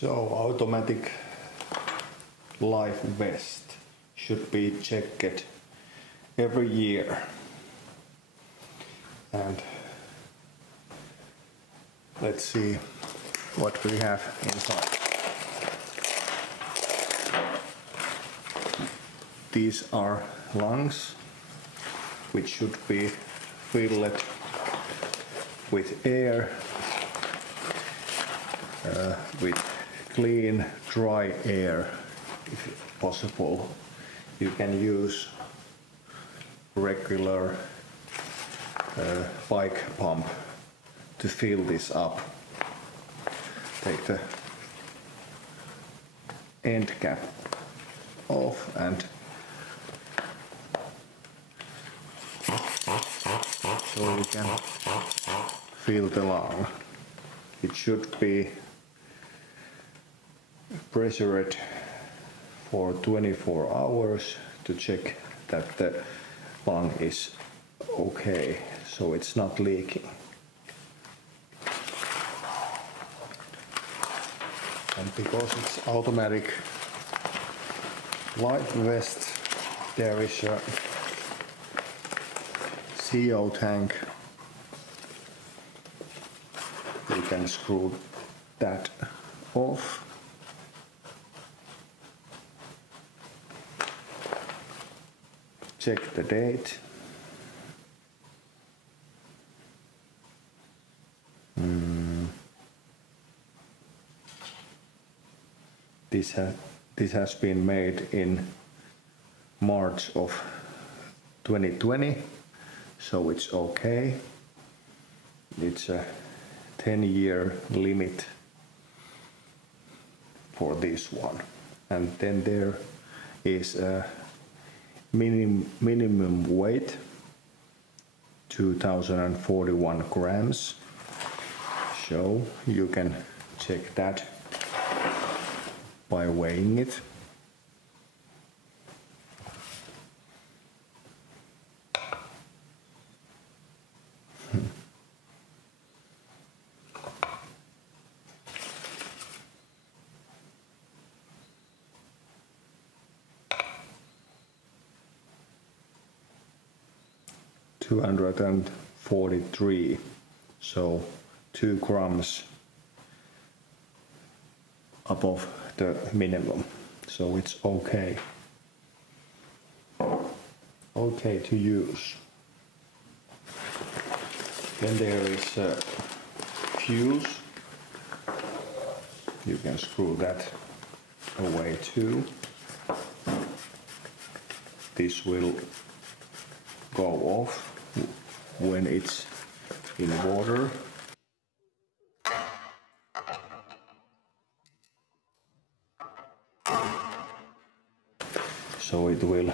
So automatic life vest should be checked every year, and let's see what we have inside. These are lungs, which should be filled with air, with clean, dry air if possible. You can use regular bike pump to fill this up. Take the end cap off and so you can fill the lung. It should be pressured for 24 hours to check that the lung is okay, so it's not leaking. And because it's automatic life vest, there is a CO tank. You can screw that off. Check the date. This has been made in March of 2020, so it's okay. It's a 10-year limit for this one. And then there is a minimum weight, 2041 grams. So you can check that by weighing it. $243, so 2 grams above the minimum, so it's okay to use. Then there is a fuse. You can screw that away too. This will go off when it's in water. So it will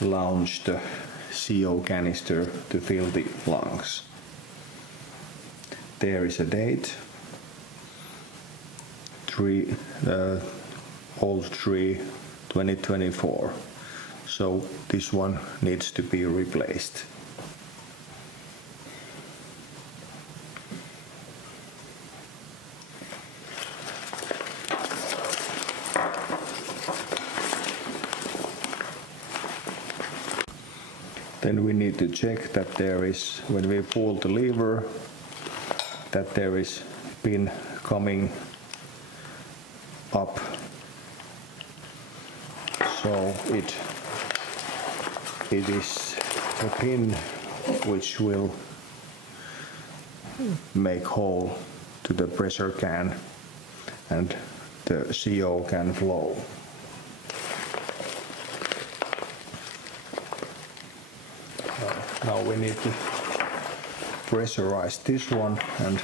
launch the CO canister to fill the lungs. There is a date, 03/2024. So this one needs to be replaced. Then we need to check that there is, when we pull the lever, that there is pin coming up. So it is a pin which will make hole to the pressure can and the CO can flow. Now we need to pressurize this one and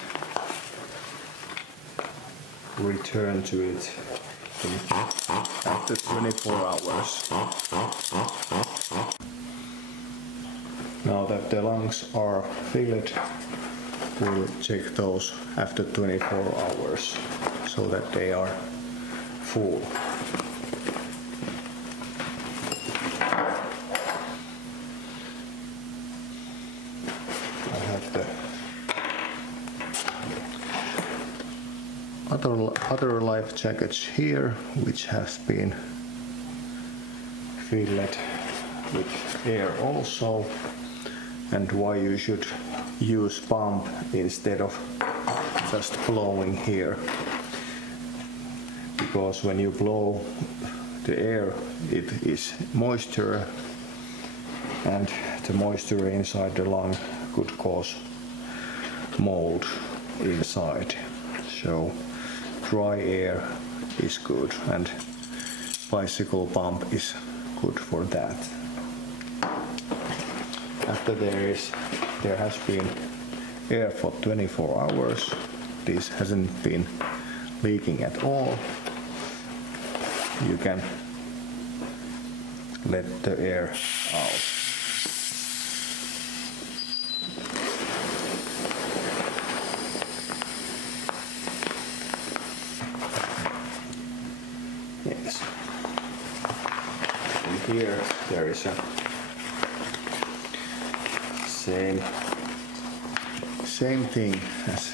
return to it after 24 hours. Now that the lungs are filled, we'll check those after 24 hours so that they are full. other life jackets here, which has been filled with air also, and why you should use pump instead of just blowing here, because when you blow the air it is moisture, and the moisture inside the lung could cause mold inside. So dry air is good, and bicycle pump is good for that. After there has been air for 24 hours, this hasn't been leaking at all. You can let the air out. Yes. And here there is a same thing as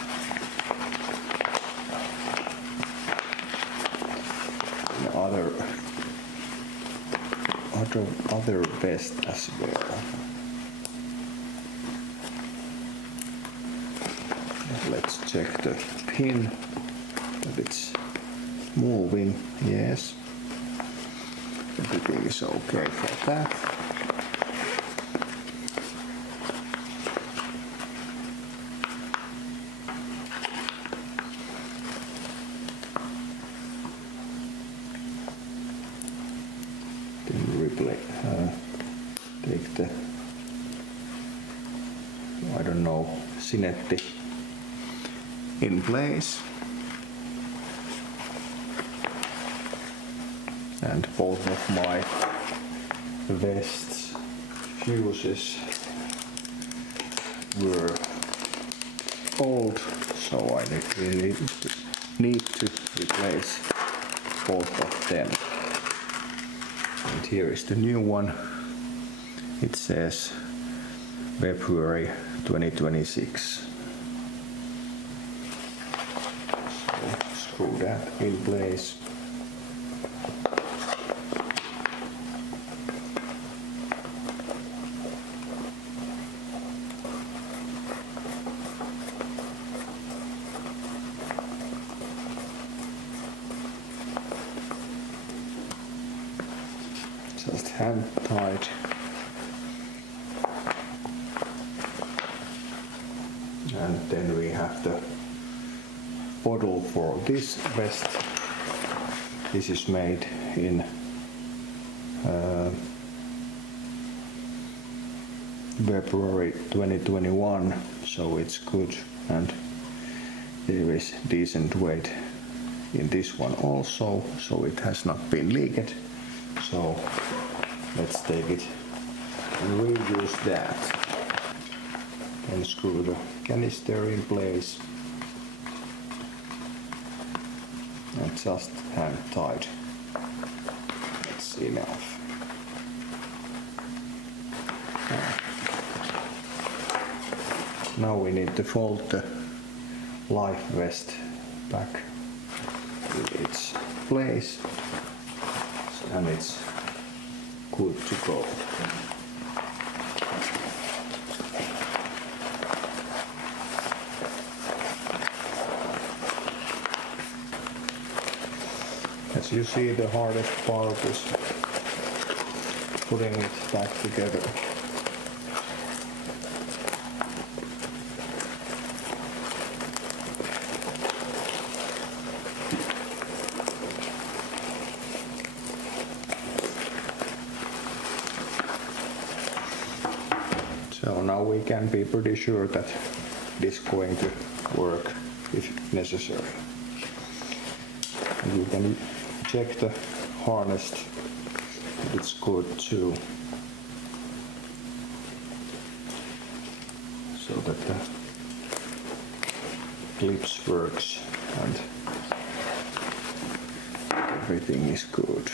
the other vest as well. Let's check the pin that it's moving. Yes, everything is okay for that. Take the, I don't know, Sinetti in place, and both of my vests fuses were old, so I really need to replace both of them. And here is the new one. It says February 2026. So screw that in place. Just hand tight. And then we have the bottle for this vest. This is made in February 2021, so it's good, and there is decent weight in this one also, so it has not been leaked. So let's take it and reuse that. And screw the canister in place and just hand tight. That's enough. Now we need to fold the life vest back to its place, and it's good to go. As you see, the hardest part is putting it back together. So now we can be pretty sure that it is going to work if necessary. And you can check the harness that it's good too, so that the clips works and everything is good.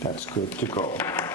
That's good to go.